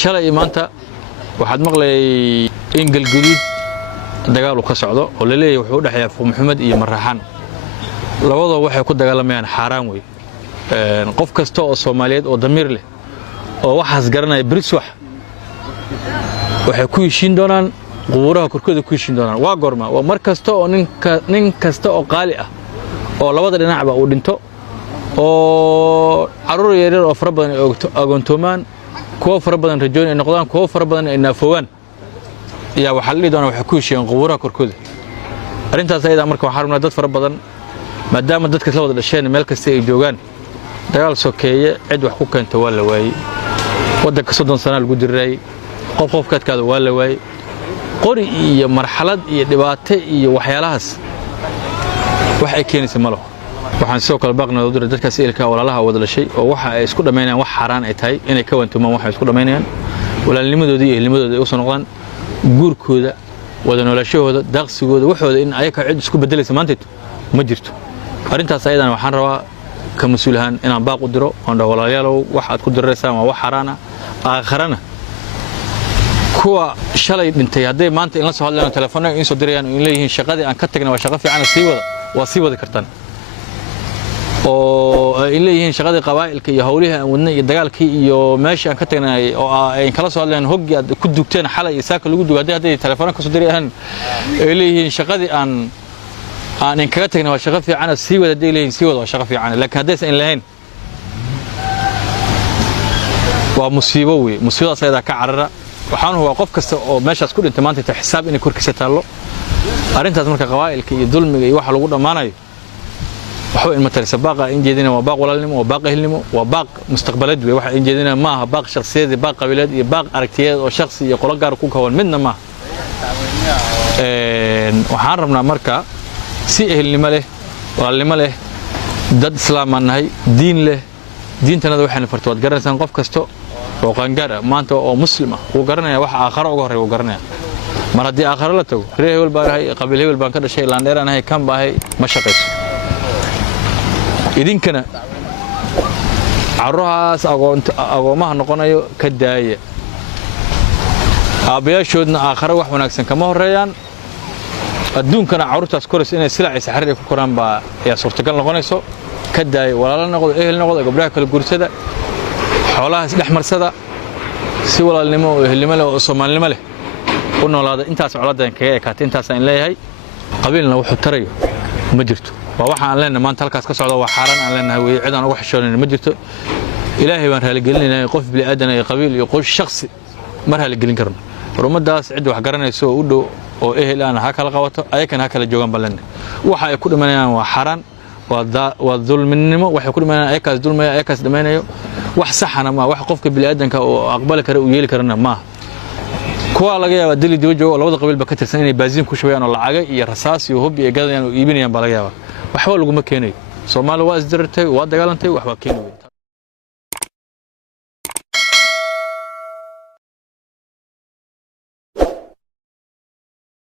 shalay maanta waxaad maqlay in galguduud dagaal uu ka socdo oo la leeyahay wuxuu u dhaxeeyaa Fuq Maxamed iyo Maraxaan labadooda waxay ku dagaalamayaan xaraan way qof kasta oo Soomaaliyeed oo damiir leh oo waxaas garanaya Briswax waxay ku heshiin doonaan qubuuraha korkooda ku heshiin doonaan waa goorma waa mar kasta oo nin kasta oo qaali ah oo labada dhinacba uu dhinto oo caruur yaryar oo fara badan ay agoontoomaan kuwa fara badan rajoon ay noqdaan kuwa fara badan ay naafowaan yaa waxa la doonaa waxa ku heshiin qubuuraha korkooda arintaas ayada marka waxa rabnaa dad fara badan maadaama dadka la wada dhasheen meel kasta ay joogaan dagaal sokeeye cid wax ku keento waa la waayay wadanka 30 sano lagu diray qofkaadkaada waa la waayay qori iyo marxalad iyo dhibaato iyo waxyaalahaas wax ay keenaysa malo waxaan soo kala baaqnaa dadkaas ilka walaalaha wada dhashay oo waxa ay isku dhameynayaan wax xaraan ay tahay inay ka wantumaan waxa isku dhameynayaan walaalnimadooda iyo ehelnimadooda ay u soo noqdaan guurkooda wada noolashahooda daaqsigooda waxooda in ay ka cid isku bedelaysa maanta ma jirto arintaas ayadana waxaan rabaa ka mas'uulahan inaan baaq u diro oo walaalayaalow wax aad ku direysaan waa wax xaraana aakhirana kuwa shalay dhintay haday maanta in la soo hadlaan telefoonka in soo dirayaan in leeyihiin shaqadii aan ka tagnay waa shaqo fiican sii wada kartaan oo ay leeyihiin shaqadii qabaa'ilka iyo hawlaha aan wadnay iyo dagaalkii iyo meeshii aan ka tagnay oo ay kala soo hadlaan hoggi aad ku dugteen xalay isaaka lagu dugaday haday telefoonka soo dirayaan ay leeyihiin shaqadii aan in kaga tagnay waa shaqo fiican sii wada leeyihiin sii wada waa shaqo fiican laakiin hadaysan in lahayn waa musiibo weey musiibadaas ayada ka carara waxaan huwa qof kasta oo meeshaas ku dhintay maanta xisaab inay korkiisa taalo arintaas marka qabaa'ilka iyo dulmiga iyo waxa lagu dhamaanayo waxa in matalisa baaqa in jeedina waa baaq walaalnimo waa baaq ehelnimo waa baaq mustaqbalad weey waxa in jeedina ma aha baaq shakhsiyeed baaq qabiilad iyo baaq aragtiyeed oo shakhsi iyo qolo gaar ku kooban midna ma waxaan rabnaa marka si ehelnimo leh walaalnimo leh dad islaam nahay diin leh diintanada waxaan fartood garanaysan qof kasto oo qaangaar maanta oo muslim ah uu garanaya waxa aakhiro uga horeeyo uu garanaya mar hadii aakhiro la tago reer hebel baa rahay qabiil hebel baan ka dhashay laan dheeranahay kan baahay ma shaqayso idinkana caruurahaas agoomaha noqonayo ka daaya aabayaashoodna aakhiro wax wanaagsan kama horeeyaan adduunkana caruurtaas koris inay silaaciisa xiriir ku koraan baa ayaa suurtagal noqonayso ka daaya walaalo noqdo ehel noqdo gabdhaha kala guursada xoolahaas dhaxmarsada si walaalnimo oo ehelnimo leh oo Soomaalinimo leh u noolaada intaas coladan kaga ekaatay intaas aan leeyahay qabiilna wuxuu tarayo ma jirto waa waxa aan leenahay maanta halkaas ka socdo waa xaraan aan leenahay way cid aan ugu xishoonayn ma jirto ilaahay baan raali gelinaynaa qof bili aadan ay qabiil iyo qof shakhsi mar raali gelin karno rumadaas cid wax garanayso oo u dhow oo ehel aan ha kala qabato ayakana ha kala joogan balan waxa ay ku dhimanayaan waa xaraan waa dulminimo waxay ku dhimanayaan ayakaas dulmaya ayakaas dhamaynayo wax saxana ma wax qofka bili aadanka oo aqbali kara oo yeeli karana ma kuwa laga yaabaa dili doojo oo labada qabiil ba ka tirsan inay baasiin ku shubeyaan oo lacag iyo rasaas iyo hub iyo gadayaan oo iibinayaan baa laga yaabaa waxba lagu ma keenay Soomaaliya waa isdirtay waa dagaalantay waxba keenay